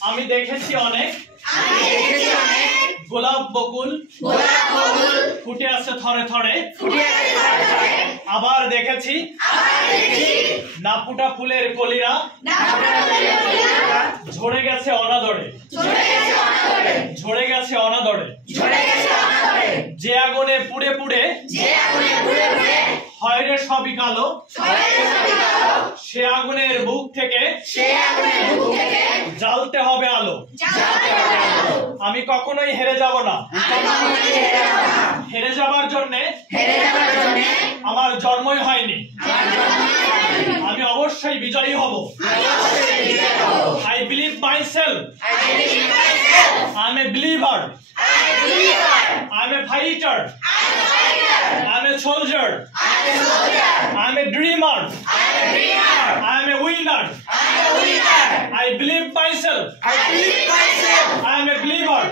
আমি দেখেছি অনেক গোলাপ বকুল ফুটে আছে থরে থরে আবার দেখেছি না ফুটা ফুলের কলিরা ঝরে গেছে অনাদরে যে আগুনে পুড়ে পুড়ে হয় রে সবই কালো সে আগুনের বুক থেকে জ্বালতে হবে আলো আমি কখনোই হেরে যাব না হেরে যাবার জন্য আমার জন্মই হয়নি আমি অবশ্যই বিজয়ী হব I believe myself I'm a believer I'm a fighter I'm a soldier I'm a dreamer I'm a winner I believe myself I'm a believer